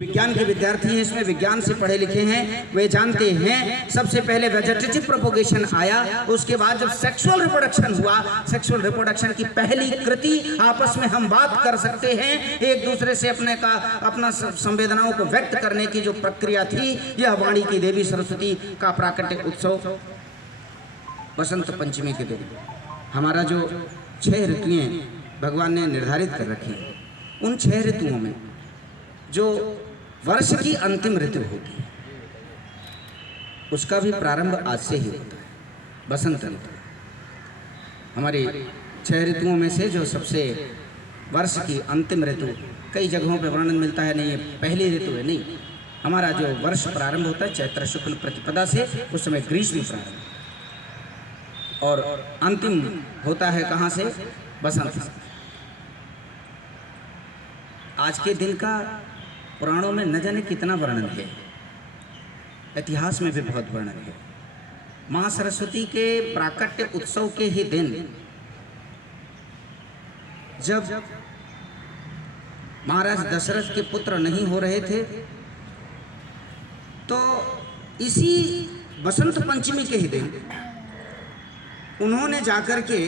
विज्ञान के विद्यार्थी हैं, इसमें विज्ञान से पढ़े लिखे हैं, वे जानते हैं सबसे पहले वेजिटेटिव प्रोपोगेशन आया, उसके बाद जब सेक्सुअल रिप्रोडक्शन हुआ, सेक्सुअल रिप्रोडक्शन की पहली कृति आपस में हम बात कर सकते हैं, एक दूसरे से अपना संवेदनाओं को व्यक्त करने की जो प्रक्रिया थी, यह वाणी की देवी सरस्वती का प्राकट्य उत्सव बसंत पंचमी के दिन। हमारा जो 6 ऋतुएं भगवान ने निर्धारित कर रखी, उन 6 ऋतुओं में जो वर्ष की अंतिम ऋतु होती है उसका भी प्रारंभ आज से ही होता है। बसंत ऋतु हमारी 6 ऋतुओं में से जो सबसे वर्ष की अंतिम ऋतु, कई जगहों पर वर्णन मिलता है नहीं ये पहली ऋतु है, नहीं, हमारा जो वर्ष प्रारंभ होता है चैत्र शुक्ल प्रतिपदा से, उस समय ग्रीष्म प्रारंभ, और अंतिम होता है कहाँ से? बसंत से। आज के दिन का पुराणों में न जाने कितना वर्णन है, इतिहास में भी बहुत वर्णन है। माँ सरस्वती के प्राकट्य उत्सव के ही दिन जब महाराज दशरथ के पुत्र नहीं हो रहे थे, तो इसी बसंत पंचमी के ही दिन उन्होंने जाकर के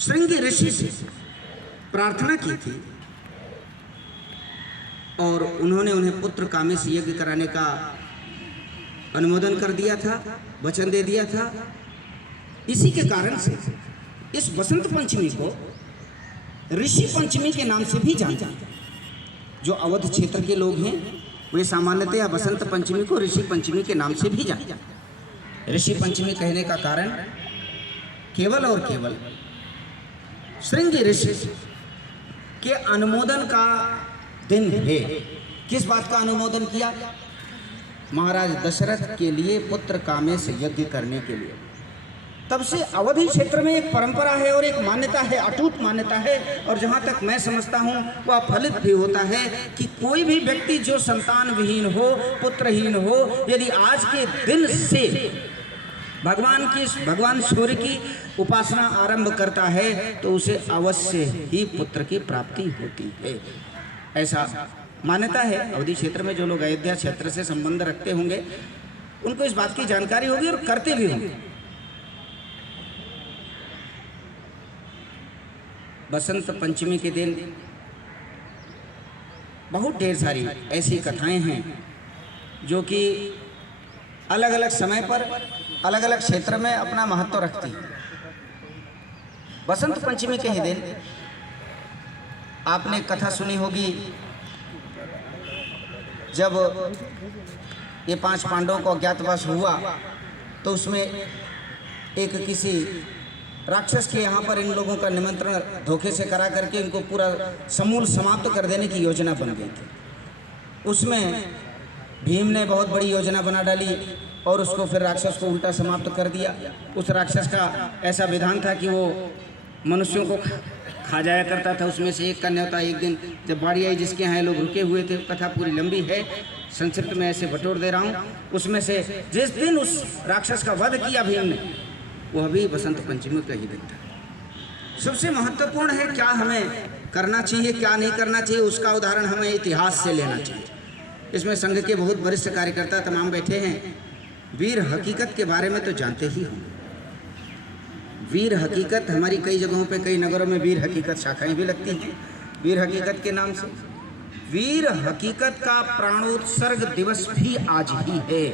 श्रृंगी ऋषि से प्रार्थना की थी और उन्होंने उन्हें पुत्र कामेश यज्ञ कराने का अनुमोदन कर दिया था, वचन दे दिया था। इसी के कारण से इस बसंत पंचमी को ऋषि पंचमी के नाम से भी जानते हैं। जो अवध क्षेत्र के लोग हैं वे सामान्यतः बसंत पंचमी को ऋषि पंचमी के नाम से भी जानते हैं। ऋषि पंचमी कहने का कारण केवल और केवल श्रृंगी ऋषि के अनुमोदन का दिन है। किस बात का अनुमोदन किया? महाराज दशरथ के लिए पुत्र कामेश यज्ञ करने के लिए। तब से अवधि क्षेत्र में एक परंपरा है और एक मान्यता है, अटूट मान्यता है, और जहाँ तक मैं समझता हूँ वह फलित भी होता है कि कोई भी व्यक्ति जो संतान विहीन हो, पुत्रहीन हो, यदि आज के दिन से भगवान सूर्य की उपासना आरंभ करता है तो उसे अवश्य ही पुत्र की प्राप्ति होती है। ऐसा मान्यता है। अवधि क्षेत्र में जो लोग अयोध्या क्षेत्र से संबंध रखते होंगे उनको इस बात की जानकारी होगी और करते भी होंगे। बसंत पंचमी के दिन बहुत ढेर सारी ऐसी कथाएं हैं जो कि अलग अलग समय पर अलग अलग क्षेत्र में अपना महत्व रखती है। बसंत पंचमी के ही दिन आपने कथा सुनी होगी, जब ये 5 पांडवों को अज्ञातवास हुआ तो उसमें एक किसी राक्षस के यहाँ पर इन लोगों का निमंत्रण धोखे से करा करके इनको पूरा समूल समाप्त कर देने की योजना बन गई थी। उसमें भीम ने बहुत बड़ी योजना बना डाली और उसको फिर राक्षस को उल्टा समाप्त कर दिया। उस राक्षस का ऐसा विधान था कि वो मनुष्यों को खा जाया करता था। उसमें से एक का न्योता एक दिन जब बाड़ी आई जिसके यहाँ लोग रुके हुए थे, कथा पूरी लंबी है, संक्षिप्त में ऐसे बटोर दे रहा हूँ। उसमें से जिस दिन उस राक्षस का वध किया भीम ने, वह भी बसंत पंचमी का ही दिन था। सबसे महत्वपूर्ण है क्या हमें करना चाहिए, क्या नहीं करना चाहिए, उसका उदाहरण हमें इतिहास से लेना चाहिए। इसमें संघ के बहुत वरिष्ठ कार्यकर्ता तमाम बैठे हैं। वीर हकीकत के बारे में तो जानते ही होंगे। वीर हकीकत हमारी कई जगहों पे, कई नगरों में वीर हकीकत शाखाएं भी लगती हैं वीर हकीकत के नाम से। वीर हकीकत का प्राणोत्सर्ग दिवस भी आज ही है।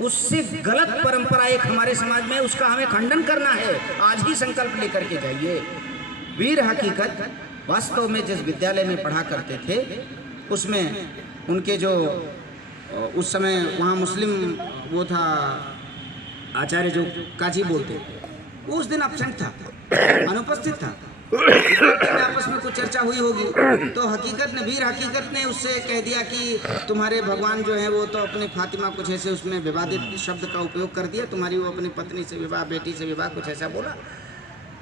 उससे गलत परंपरा एक हमारे समाज में, उसका हमें खंडन करना है। आज ही संकल्प लेकर के जाइए। वीर हकीकत वास्तव में जिस विद्यालय में पढ़ा करते थे उसमें उनके जो उस समय वहाँ मुस्लिम वो था आचार्य जो काजी बोलते, वो उस दिन एब्सेंट था, अनुपस्थित था। आपस में कुछ चर्चा हुई होगी तो हकीकत ने, वीर हकीकत ने उससे कह दिया कि तुम्हारे भगवान जो है वो तो अपनी फातिमा, कुछ ऐसे उसमें विवादित शब्द का उपयोग कर दिया, तुम्हारी वो अपनी पत्नी से विवाह, बेटी से विवाह, कुछ ऐसा बोला।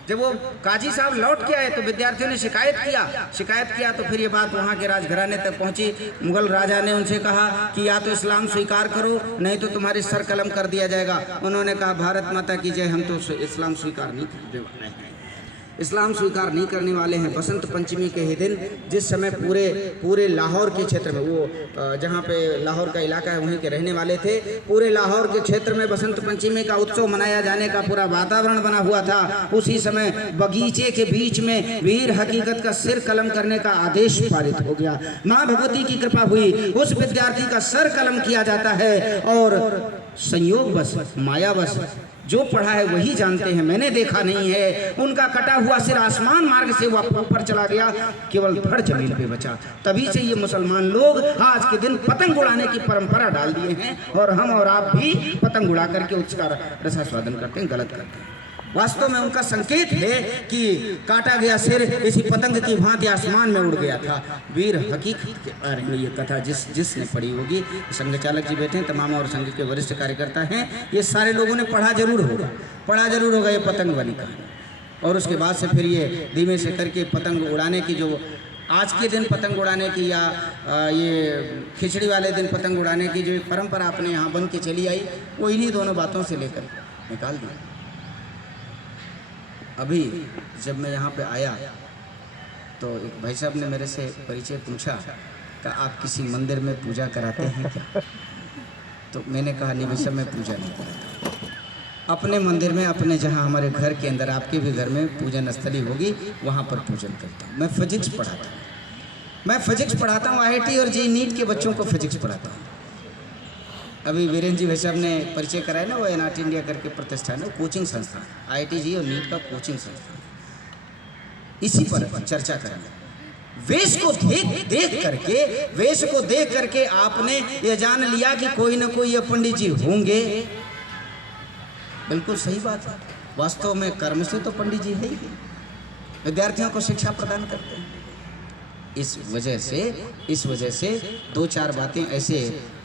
जब वो काजी साहब लौट के आए तो विद्यार्थियों ने शिकायत किया तो फिर ये बात वहाँ के राजघराने तक पहुँची। मुगल राजा ने उनसे कहा कि या तो इस्लाम स्वीकार करो, नहीं तो तुम्हारी सर कलम कर दिया जाएगा। उन्होंने कहा भारत माता की जय, हम तो इस्लाम स्वीकार नहीं करने वाले हैं। इस्लाम स्वीकार नहीं करने वाले हैं। बसंत पंचमी के ही दिन, जिस समय पूरे लाहौर के क्षेत्र में, वो जहाँ पे लाहौर का इलाका है वहीं के रहने वाले थे, पूरे लाहौर के क्षेत्र में बसंत पंचमी का उत्सव मनाया जाने का पूरा वातावरण बना हुआ था। उसी समय बगीचे के बीच में वीर हकीकत का सिर कलम करने का आदेश पारित हो गया। माँ भगवती की कृपा हुई, उस विद्यार्थी का सर कलम किया जाता है और संयोगवश, मायावश जो पढ़ा है वही जानते हैं, मैंने देखा नहीं है, उनका कटा हुआ सिर आसमान मार्ग से वह ऊपर चला गया, केवल धड़ जमीन पे बचा। तभी से ये मुसलमान लोग आज के दिन पतंग उड़ाने की परंपरा डाल दिए हैं और हम और आप भी पतंग उड़ा करके उसका रसास्वादन करते हैं, गलत करते हैं। वास्तव में उनका संकेत है कि काटा गया सिर इसी पतंग की भांति आसमान में उड़ गया था। वीर हकीकत के बारे में ये कथा जिसने पढ़ी होगी, संघ चालक जी बैठे हैं, तमाम और संघ के वरिष्ठ कार्यकर्ता हैं, ये सारे लोगों ने पढ़ा जरूर होगा ये पतंग वाली कहानी। और उसके बाद से फिर ये धीमे से करके पतंग उड़ाने की, जो आज के दिन पतंग उड़ाने की या ये खिचड़ी वाले दिन पतंग उड़ाने की जो एक परंपरा अपने यहाँ बन के चली आई, वो इन्हीं दोनों बातों से लेकर निकाल दी। अभी जब मैं यहाँ पे आया तो एक भाई साहब ने मेरे से परिचय पूछा कि आप किसी मंदिर में पूजा कराते हैं क्या? तो मैंने कहा नहीं भाई साहब, मैं पूजा नहीं कराता। अपने मंदिर में, अपने जहाँ हमारे घर के अंदर, आपके भी घर में पूजन स्थली होगी, वहाँ पर पूजन करता हूँ। मैं फिजिक्स पढ़ाता हूँ, IIT और JEE नीट के बच्चों को फिजिक्स पढ़ाता हूँ। अभी वीरेंद्र जी भाई साहब ने परिचय कराया ना, वो NRT इंडिया करके प्रतिष्ठान है, कोचिंग संस्थान, IIT JEE और नीट का कोचिंग संस्थान। इसी पर चर्चा करेंगे। वेश को देख करके आपने ये जान लिया कि कोई ना कोई ये पंडित जी होंगे। बिल्कुल सही बात है। वास्तव में कर्म से तो पंडित जी है ही, विद्यार्थियों को शिक्षा प्रदान करते हैं। इस वजह से दो चार बातें ऐसे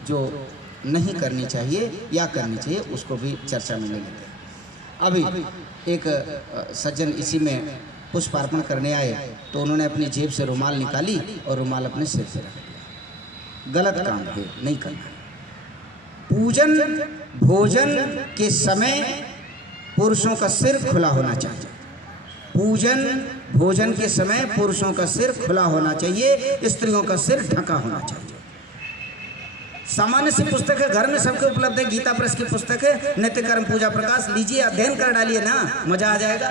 जो नहीं करनी चाहिए या करनी चाहिए, उसको भी चर्चा में ले लेते हैं। अभी एक सज्जन इसी में पुष्पार्पण करने आए तो उन्होंने अपनी जेब से रुमाल निकाली और रुमाल अपने सिर से रख दिया। गलत काम है, नहीं करना। पूजन भोजन के समय पुरुषों का सिर खुला होना चाहिए। पूजन भोजन के समय पुरुषों का सिर खुला होना चाहिए, स्त्रियों का सिर ढका होना चाहिए। सामान्य सी पुस्तक है, घर में सबके उपलब्ध है, गीता प्रेस की पुस्तक है, नित्य कर्म पूजा प्रकाश, लीजिए, अध्ययन कर डालिए ना, मजा आ जाएगा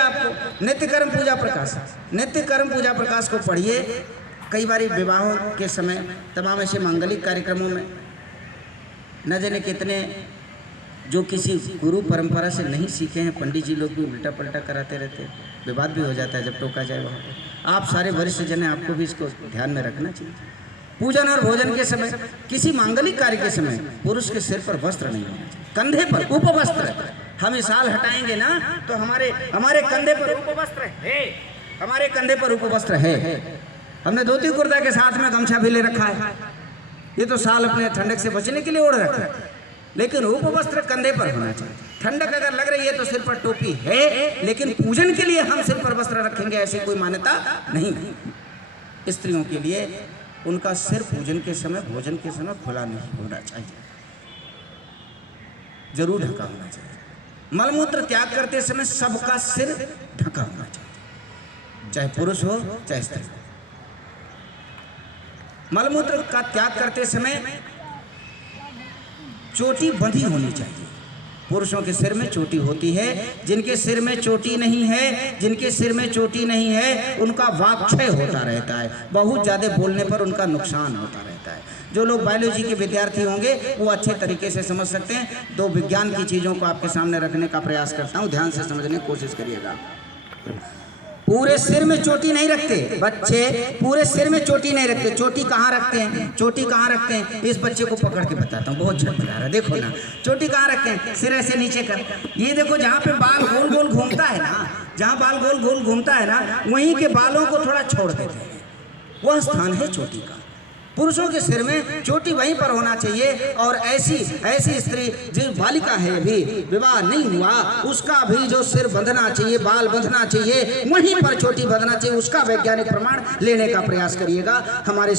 आपको। नित्य कर्म पूजा प्रकाश को पढ़िए। कई बार विवाहों के समय, तमाम ऐसे मांगलिक कार्यक्रमों में न जाने कितने जो किसी गुरु परंपरा से नहीं सीखे हैं, पंडित जी लोग भी उल्टा पलटा कराते रहते हैं, विवाद भी हो जाता है जब टोका जाए वहाँ पर। आप सारे वरिष्ठ जन हैं, आपको भी इसको ध्यान में रखना चाहिए। पूजन और भोजन के समय, किसी मांगलिक कार्य के समय पुरुष के सिर पर वस्त्र नहीं होना चाहिए, कंधे पर उपवस्त्र। हम इस साल हटाएंगे ना तो हमारे कंधे पर उपवस्त्र है। हमने धोती कुर्ता के साथ में गमछा भी ले रखा है, ये तो साल अपने ठंडक से बचने के लिए ओढ़ रखा है, लेकिन उपवस्त्र कंधे पर होना चाहिए। ठंडक अगर लग रही है तो सिर पर टोपी है, लेकिन पूजन के लिए हम सिर पर वस्त्र रखेंगे ऐसी कोई मान्यता नहीं। स्त्रियों के लिए उनका सिर पूजन के समय, भोजन के समय खुला नहीं होना चाहिए, जरूर ढका होना चाहिए। मलमूत्र त्याग करते समय सबका सिर ढका होना चाहिए, चाहे पुरुष हो चाहे स्त्री। मलमूत्र का त्याग करते समय चोटी बंधी होनी चाहिए। पुरुषों के सिर में चोटी होती है, जिनके सिर में चोटी नहीं है उनका वाक्क्षय होता रहता है, बहुत ज़्यादा बोलने पर उनका नुकसान होता रहता है। जो लोग बायोलॉजी के विद्यार्थी होंगे वो अच्छे तरीके से समझ सकते हैं। दो विज्ञान की चीज़ों को आपके सामने रखने का प्रयास करता हूँ, ध्यान से समझने की कोशिश करिएगा। पूरे सिर में चोटी नहीं रखते बच्चे, पूरे सिर में चोटी नहीं रखते। चोटी कहाँ रखते हैं? इस बच्चे को पकड़ के बताता हूँ, बहुत झटका रहा है। देखो ना, चोटी कहाँ रखते हैं? सिर ऐसे नीचे कर, ये देखो जहाँ पे बाल गोल गोल घूमता है ना, जहाँ बाल गोल गोल घूमता है ना, वहीं के बालों को थोड़ा छोड़ देते हैं, वह स्थान है चोटी का। पुरुषों के सिर में चोटी वहीं पर होना चाहिए। और ऐसी स्त्री जो बालिका है, अभी विवाह नहीं हुआ, उसका भी जो सिर बंधना चाहिए, बाल बंधना चाहिए, वहीं पर चोटी बंधना चाहिए। उसका वैज्ञानिक प्रमाण लेने का प्रयास करिएगा। हमारे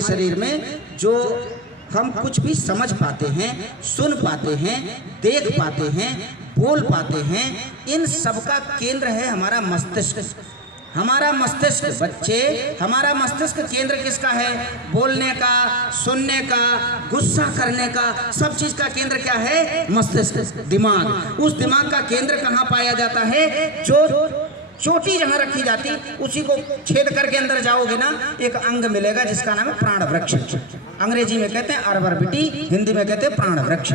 शरीर में जो हम कुछ भी समझ पाते हैं, सुन पाते हैं, देख पाते हैं, बोल पाते हैं, इन सब का केंद्र है हमारा मस्तिष्क। हमारा मस्तिष्क बच्चे, हमारा मस्तिष्क केंद्र किसका है? बोलने का, सुनने का, गुस्सा करने का, सब चीज का केंद्र क्या है? मस्तिष्क, दिमाग। उस दिमाग का केंद्र कहाँ पाया जाता है? जो चोटी जहाँ रखी जाती उसी को छेद करके अंदर जाओगे ना, एक अंग मिलेगा जिसका नाम है प्राण वृक्ष। अंग्रेजी में कहते हैं अर्बरबिटी, हिंदी में कहते हैं प्राण वृक्ष।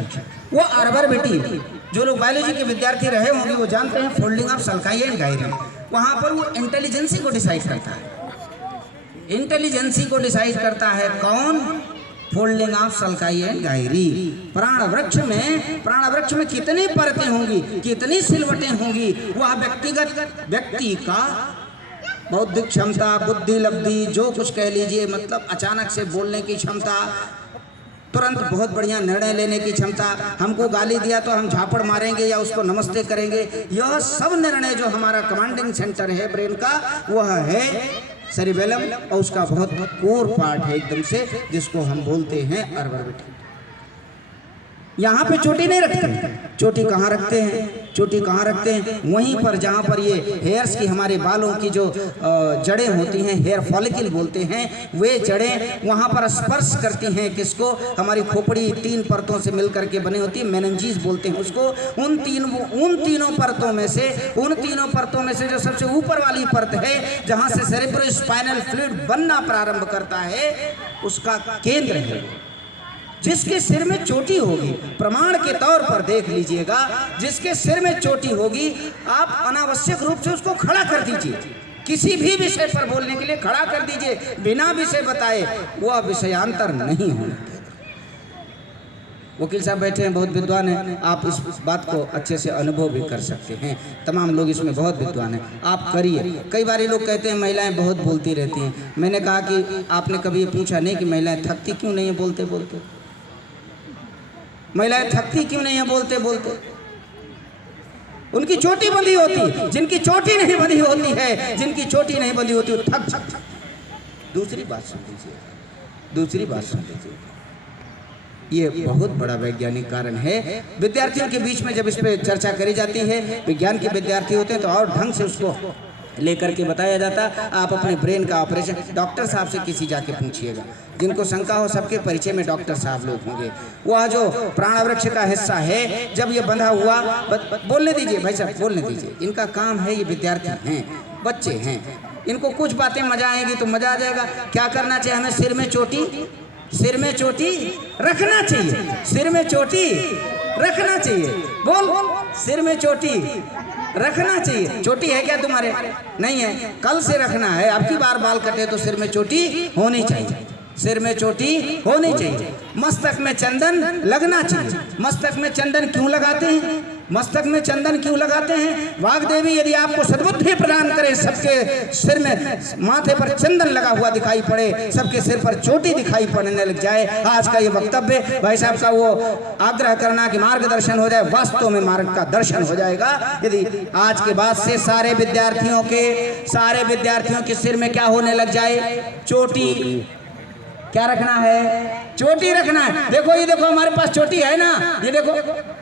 वो अर्बरबिटी, जो लोग बायोलॉजी के विद्यार्थी रहे होंगे वो जानते हैं, folding of sulci and Gayri. वहाँ पर वो इंटेलिजेंसी को डिसाइड करता है। इंटेलिजेंसी को डिसाइड करता है कौन? Folding of sulci and Gayri. प्राण वृक्ष में कितनी परतें होंगी, कितनी सिलवटें होंगी, वह व्यक्ति का बौद्धिक क्षमता, बुद्धि लब्धि, जो कुछ कह लीजिए, मतलब अचानक से बोलने की क्षमता, तुरंत बहुत बढ़िया निर्णय लेने की क्षमता, हमको गाली दिया तो हम झापड़ मारेंगे या उसको नमस्ते करेंगे, यह सब निर्णय जो हमारा कमांडिंग सेंटर है ब्रेन का, वह है सेरिबेलम, और उसका बहुत कोर पार्ट है एकदम से, जिसको हम बोलते हैं अर्बरबिटी। यहाँ पे चोटी नहीं रखते। चोटी कहाँ रखते हैं? चोटी कहाँ रखते हैं? वहीं पर जहाँ पर ये हेयर्स की, हमारे बालों की जो जड़ें होती हैं, हेयर फॉलिकल बोलते हैं, वे जड़ें वहाँ पर स्पर्श करती हैं किसको? हमारी खोपड़ी 3 परतों से मिलकर के बनी होती है, मेनिंजेस बोलते हैं उसको। उन तीनों परतों में से जो सबसे ऊपर वाली परत है, जहाँ से सेरेब्रोस्पाइनल फ्लूइड बनना प्रारंभ करता है, उसका केंद्र है। जिसके सिर में चोटी होगी, प्रमाण के तौर पर देख लीजिएगा, जिसके सिर में चोटी होगी, आप अनावश्यक रूप से उसको खड़ा कर दीजिए, किसी भी विषय पर बोलने के लिए खड़ा कर दीजिए, बिना विषय बताए, वह विषयांतर नहीं होना। वकील साहब बैठे हैं, बहुत विद्वान हैं, आप इस बात को अच्छे से अनुभव भी कर सकते हैं। तमाम लोग इसमें बहुत विद्वान हैं, आप करिए। कई बार लोग कहते हैं महिलाएं बहुत बोलती रहती हैं। मैंने कहा कि आपने कभी ये पूछा नहीं कि महिलाएं थकती क्यों नहीं है बोलते बोलते? महिलाएं थकती क्यों नहीं है बोलते बोलते? उनकी चोटी बंधी होती। जिनकी चोटी नहीं बंधी होती है, जिनकी चोटी नहीं बंधी होती, वो थक थक थक। दूसरी बात सुन लीजिए, ये बहुत बड़ा वैज्ञानिक कारण है। विद्यार्थियों के बीच में जब इस पर चर्चा करी जाती है, विज्ञान के विद्यार्थी होते हैं, तो और ढंग से उसको लेकर के बताया जाता। आप अपने ब्रेन का ऑपरेशन डॉक्टर साहब से किसी जाके पूछिएगा, जिनको शंका हो, सबके परिचय में डॉक्टर साहब लोग होंगे। वह जो प्राणवृक्ष का हिस्सा है, जब ये बंधा हुआ, बोलने दीजिए भाई साहब, बोलने दीजिए। इनका काम है, ये विद्यार्थी हैं, बच्चे हैं, इनको कुछ बातें मजा आएंगी तो मजा आ जाएगा। क्या करना चाहिए हमें? सिर में चोटी रखना चाहिए, सिर में चोटी रखना चाहिए। बोल, सिर में चोटी रखना चाहिए। चोटी है क्या तुम्हारे? नहीं है, कल से रखना है। अब की बार बाल कटे तो सिर में चोटी होनी चाहिए, सिर में चोटी होनी चाहिए। मस्तक में चंदन लगना चाहिए। मस्तक में चंदन क्यों लगाते हैं? मस्तक में चंदन क्यों लगाते हैं? वाग्देवी यदि आपको सद्बुद्धि प्रदान करे, सबके सिर में, माथे पर चंदन लगा हुआ दिखाई पड़े, सबके सिर पर चोटी दिखाई पड़ने लग जाए। आज का ये वक्तव्य भाई साहब का वो आग्रह करना कि मार्गदर्शन हो जाए, वास्तव में मार्ग का दर्शन हो जाएगा। यदि आज के बाद से सारे विद्यार्थियों के सिर में क्या होने लग जाए? चोटी। क्या रखना है? चोटी रखना है। देखो, ये देखो, हमारे पास चोटी है ना, ये देखो,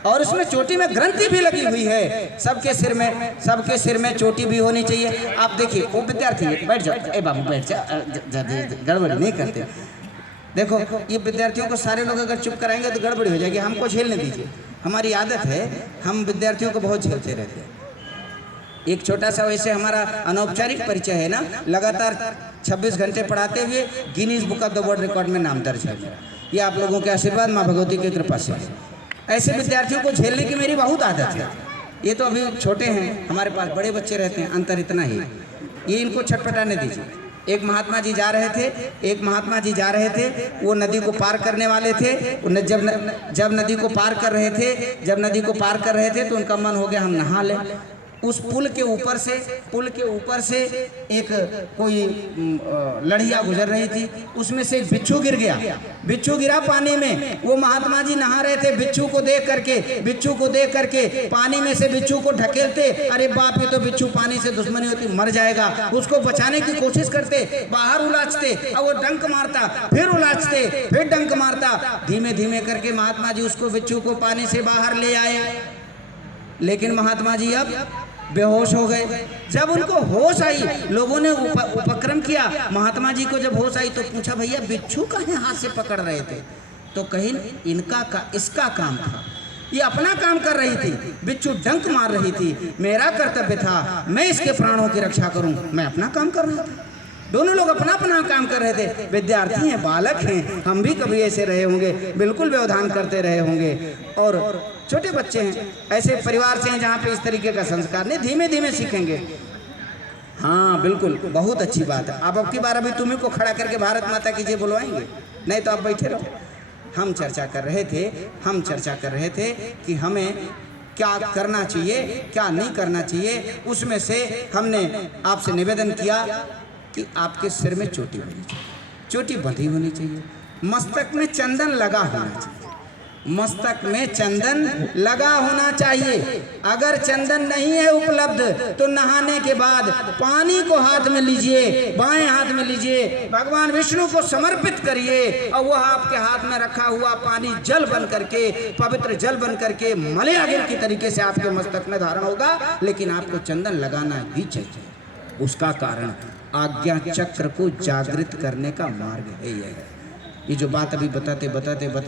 और उसमें चोटी में ग्रंथि भी लगी हुई है। सबके सिर में चोटी भी होनी चाहिए। आप देखिए, वो विद्यार्थी है, बैठ जाओ, ए बाबू बैठ जाओ, गड़बड़ी नहीं करते। देखो, ये विद्यार्थियों को सारे लोग अगर चुप कराएंगे तो गड़बड़ी हो जाएगी। हमको झेलने दीजिए, हमारी आदत है, हम विद्यार्थियों को बहुत झेलते रहते हैं। एक छोटा सा वैसे हमारा अनौपचारिक परिचय है ना, लगातार 26 घंटे पढ़ाते हुए Guinness book of the world record में नाम दर्ज है। ये आप लोगों के आशीर्वाद, माँ भगवती की कृपा से। ऐसे विद्यार्थियों को झेलने की मेरी बहुत आदत है। ये तो अभी छोटे हैं, हमारे पास बड़े बच्चे रहते हैं, अंतर इतना ही। ये इनको छटपटाने दीजिए। एक महात्मा जी जा रहे थे, वो नदी को पार करने वाले थे। जब नदी को पार कर रहे थे तो उनका मन हो गया हम नहा लें। उस पुल के ऊपर से एक कोई लड़िया गुजर रही थी, उसमें से एक बिच्छू गिरा पानी में। वो महात्मा जी नहा रहे थे, बिच्छू को देख करके पानी में से बिच्छू को ढकेलते। अरे बाप, ये तो बिच्छू पानी से दुश्मनी होती, मर जाएगा। उसको बचाने की कोशिश करते, बाहर उलाचते, और वो डंक मारता, फिर उलाचते, फिर डंक मारता। धीमे धीमे करके महात्मा जी उसको, बिच्छू को पानी से बाहर ले आए। लेकिन महात्मा जी अब बेहोश हो गए। जब उनको होश आई, लोगों ने उपक्रम किया, महात्मा जी को जब होश आई तो पूछा भैया बिच्छू काहे हाथ से पकड़ रहे थे? तो कहीं इसका काम था, ये अपना काम कर रही थी, बिच्छू डंक मार रही थी, मेरा कर्तव्य था मैं इसके प्राणों की रक्षा करूं, मैं अपना काम कर रहा था। दोनों लोग अपना अपना काम कर रहे थे। विद्यार्थी हैं, बालक हैं, हम भी कभी ऐसे रहे होंगे, बिल्कुल व्यवधान करते रहे होंगे, और छोटे बच्चे हैं, ऐसे परिवार से हैं जहाँ पे इस तरीके का संस्कार नहीं, धीमे धीमे सीखेंगे। हाँ बिल्कुल, बहुत अच्छी बात है। अब की बार अभी तुम्हें को खड़ा करके भारत माता की जय बुलवाएंगे, नहीं तो आप बैठे रहो। हम चर्चा कर रहे थे कि हमें क्या करना चाहिए, क्या नहीं करना चाहिए। उसमें से हमने आपसे निवेदन किया कि आपके सिर में चोटी होनी चाहिए, चोटी बंधी होनी चाहिए, मस्तक में चंदन लगा होना चाहिए, मस्तक में चंदन लगा होना चाहिए। अगर चंदन नहीं है उपलब्ध तो नहाने के बाद पानी को हाथ में लीजिए, बाएं हाथ में लीजिए, भगवान विष्णु को समर्पित करिए, और वह आपके हाथ में रखा हुआ पानी जल बन करके, पवित्र जल बन करके मलयागिर की तरीके से आपके मस्तक में धारण होगा। लेकिन आपको चंदन लगाना ही चाहिए। उसका कारण आज्ञा चक्र को जागृत करने का मार्ग है। ये जो बात अभी बता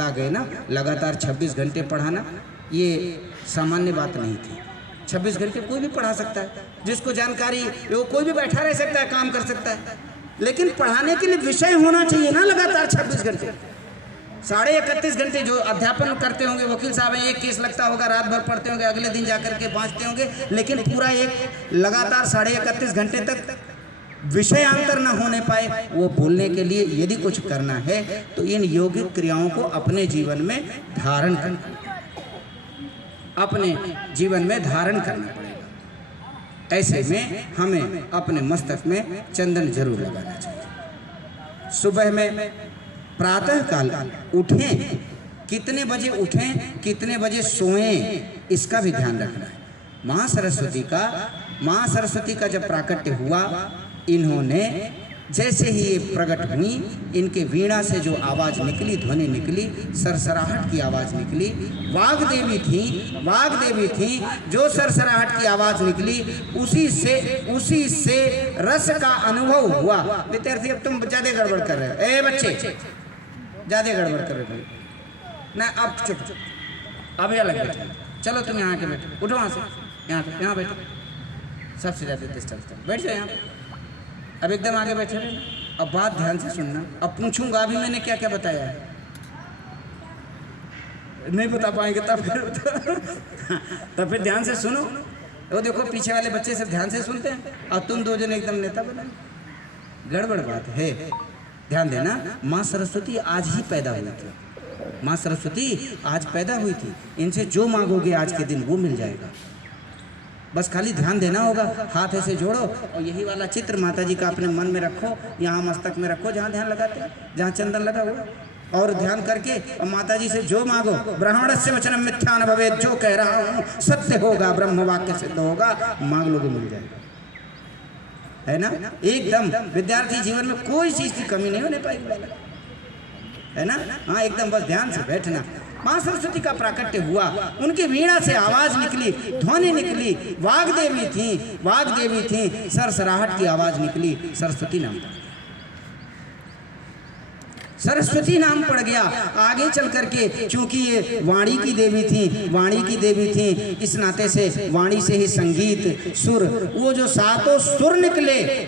गए ना, लगातार 26 घंटे पढ़ाना, ये सामान्य बात नहीं थी। 26 घंटे कोई भी पढ़ा सकता है, जिसको जानकारी वो कोई भी बैठा रह सकता है, काम कर सकता है, लेकिन पढ़ाने के लिए विषय होना चाहिए ना। लगातार 26 घंटे, 31.5 घंटे जो अध्यापन करते होंगे वकील साहब, एक केस लगता होगा, रात भर पढ़ते होंगे, अगले दिन जाकर के बाँचते होंगे, लेकिन पूरा एक लगातार 31.5 घंटे तक विषयांतर न होने पाए। वो बोलने के लिए यदि कुछ करना है तो इन योगिक क्रियाओं को अपने जीवन में धारण करना पड़ेगा। ऐसे में हमें अपने मस्तक में चंदन जरूर लगाना चाहिए। सुबह में प्रातः काल उठें, कितने बजे उठें, कितने बजे सोएं, इसका भी ध्यान रखना है। माँ सरस्वती का जब प्राकट्य हुआ, इन्होंने जैसे ही ये प्रकट हुई, इनके वीणा से जो आवाज़ निकली, ध्वनि निकली, सरसराहट की आवाज़ निकली, वाग देवी थी, जो सरसराहट की आवाज़ निकली, उसी से रस का अनुभव हुआ। विद्यार्थी अब तुम ज़्यादा गड़बड़ कर रहे हो, ए बच्चे ज़्यादा गड़बड़ कर रहे हो ना, अब चुप, अब यहाँ लग बैठो, चलो तुम यहाँ के बैठो, उठो वहाँ से, यहाँ बैठो, सबसे ज़्यादा डिस्टर्ब बैठ जाओ यहाँ पे। अब एकदम आगे बैठे रहे। अब बात ध्यान से सुनना। अब पूछूंगा अभी मैंने क्या क्या बताया है, नहीं बता पाएंगे तब फिर ध्यान से सुनो। वो देखो पीछे वाले बच्चे सब ध्यान से सुनते हैं और तुम दो जन एकदम नेता बने। गड़बड़ बात है, ध्यान देना। माँ सरस्वती आज ही पैदा हुई थी, माँ सरस्वती आज पैदा हुई थी। इनसे जो मांगोगे आज के दिन वो मिल जाएगा। बस खाली ध्यान देना होगा, हाथ ऐसे जोड़ो और यही वाला चित्र माता जी का अपने मन में रखो, यहाँ मस्तक में रखो, जहाँ ध्यान लगाते हैं, जहाँ चंदन लगा हुआ, और ध्यान करके और माता जी से जो मांगो, ब्राह्मणस्य वचनम मिथ्या न भवेत्, जो कह रहा हूँ सत्य होगा, ब्रह्म वाक्य सिद्ध होगा, मांग लोगे मिल जाएगा, है ना। एकदम विद्यार्थी जीवन में कोई चीज़ की कमी नहीं होने पाएगी, है ना। हाँ एकदम बस ध्यान से बैठना। माँ सरस्वती का प्राकट्य हुआ, उनकी वीणा से आवाज निकली, ध्वनि निकली, वाग देवी थी, सरसराहट की आवाज निकली, सरस्वती नाम पड़ गया। आगे चल करके चूंकि ये वाणी की देवी थी, इस नाते से वाणी से ही संगीत, सुर, वो जो सातों सुर निकले,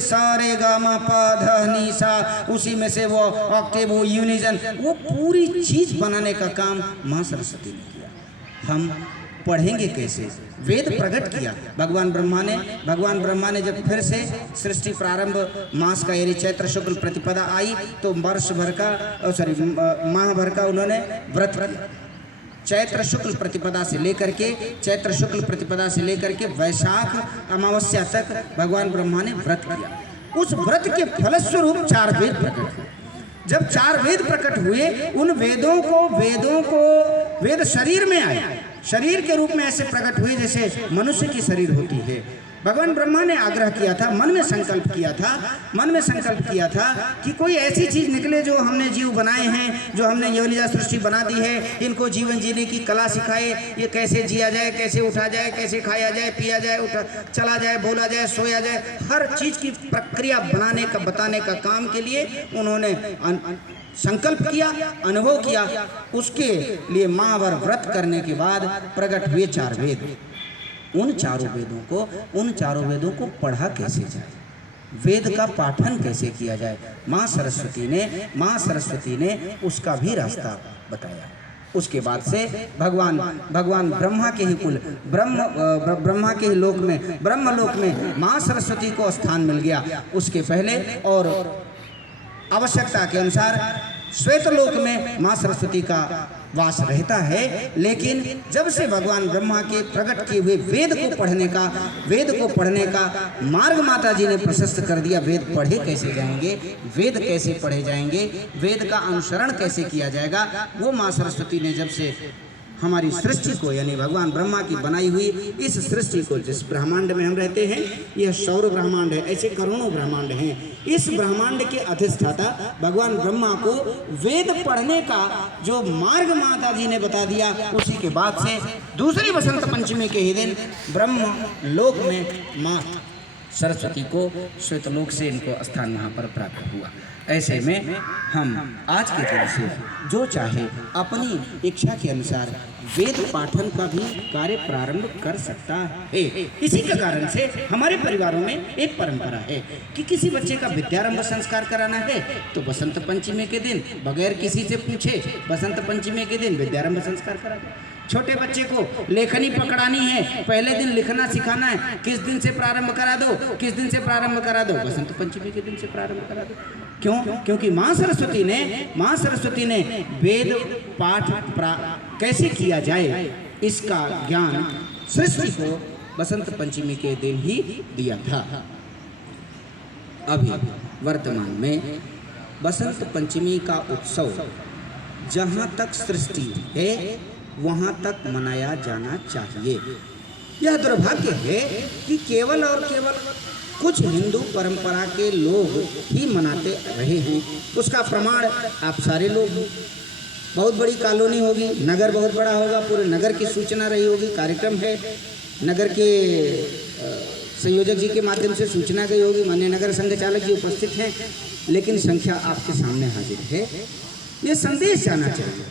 सा रे गा मा पा धा नी सा, उसी में से वो ऑक्टेव, वो यूनिजन, वो पूरी चीज बनाने का काम माँ सरस्वती ने किया। हम पढ़ेंगे कैसे? वेद प्रकट किया भगवान ब्रह्मा ने जब फिर से सृष्टि प्रारंभ मास का यानी चैत्र शुक्ल प्रतिपदा आई तो माह भर का उन्होंने व्रत किया। चैत्र शुक्ल प्रतिपदा से लेकर के वैशाख अमावस्या तक भगवान ब्रह्मा ने व्रत किया। उस व्रत के फलस्वरूप 4 वेद प्रकट हुए। जब 4 वेद प्रकट हुए, उन वेदों को वेद शरीर में आए, शरीर के रूप में ऐसे प्रकट हुए जैसे मनुष्य की शरीर होती है। भगवान ब्रह्मा ने आग्रह किया था, मन में संकल्प किया था कि कोई ऐसी चीज निकले जो हमने जीव बनाए हैं, जो हमने योनिजा सृष्टि बना दी है, इनको जीवन जीने की कला सिखाए। ये कैसे जिया जाए, कैसे उठा जाए, कैसे खाया जाए, पिया जाए, उठा चला जाए, बोला जाए, सोया जाए, हर चीज की प्रक्रिया बताने का काम के लिए उन्होंने संकल्प किया, अनुभव किया। उसके लिए महावर व्रत करने के बाद प्रकट हुए 4 वेद। उन चारों वेदों को पढ़ा कैसे जाए, वेद का पाठन कैसे किया जाए, माँ सरस्वती ने उसका भी रास्ता बताया। उसके बाद से भगवान ब्रह्मा के ही कुल ब्रह्मा के ही लोक में, ब्रह्मलोक में माँ सरस्वती को स्थान मिल गया। उसके पहले और आवश्यकता के अनुसार श्वेतलोक में माँ सरस्वती का वास रहता है, लेकिन जब से भगवान ब्रह्मा के प्रकट किए हुए वेद को पढ़ने का मार्ग माता जी ने प्रशस्त कर दिया। वेद पढ़े कैसे जाएंगे, वेद कैसे पढ़े जाएंगे, वेद का अनुसरण कैसे किया जाएगा, वो माँ सरस्वती ने जब से हमारी सृष्टि को, यानी भगवान ब्रह्मा की बनाई हुई इस सृष्टि को, जिस ब्रह्मांड में हम रहते हैं, यह सौर ब्रह्मांड है, ऐसे करोड़ों ब्रह्मांड हैं। इस ब्रह्मांड के अधिष्ठाता भगवान ब्रह्मा को वेद पढ़ने का जो मार्ग माता जी ने बता दिया, उसी के बाद से दूसरी बसंत पंचमी के ही दिन ब्रह्म लोक में माँ सरस्वती को श्वेतलोक से इनको स्थान वहाँ पर प्राप्त हुआ। ऐसे में हम आज के दिन से जो चाहे अपनी इच्छा के अनुसार वेद पाठन का भी कार्य प्रारंभ कर सकता है। इसी के कारण से हमारे परिवारों में एक परंपरा है कि किसी बच्चे का विद्यारंभ संस्कार कराना है तो बसंत पंचमी के दिन बगैर किसी से पूछे बसंत पंचमी के दिन विद्यारंभ संस्कार करा दो। छोटे बच्चे को लेखनी पकड़ानी है, पहले दिन लिखना सिखाना है, किस दिन से प्रारंभ करा दो, बसंत पंचमी के दिन से प्रारंभ करा दो। क्यों? क्योंकि माँ सरस्वती ने वेद पाठ कैसे किया जाए इसका ज्ञान सृष्टि को बसंत पंचमी के दिन ही दिया था। अभी वर्तमान में बसंत पंचमी का उत्सव जहाँ तक सृष्टि है वहाँ तक मनाया जाना चाहिए। यह दुर्भाग्य है कि केवल और केवल कुछ हिंदू परंपरा के लोग ही मनाते रहे हैं। उसका प्रमाण आप सारे लोग, बहुत बड़ी कॉलोनी होगी, नगर बहुत बड़ा होगा, पूरे नगर की सूचना रही होगी, कार्यक्रम है, नगर के संयोजक जी के माध्यम से सूचना गई होगी, माननीय नगर संघ चालक जी उपस्थित हैं, लेकिन संख्या आपके सामने हाजिर है। ये संदेश जाना चाहिए,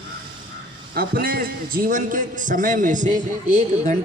अपने जीवन के समय में से 1 घंटे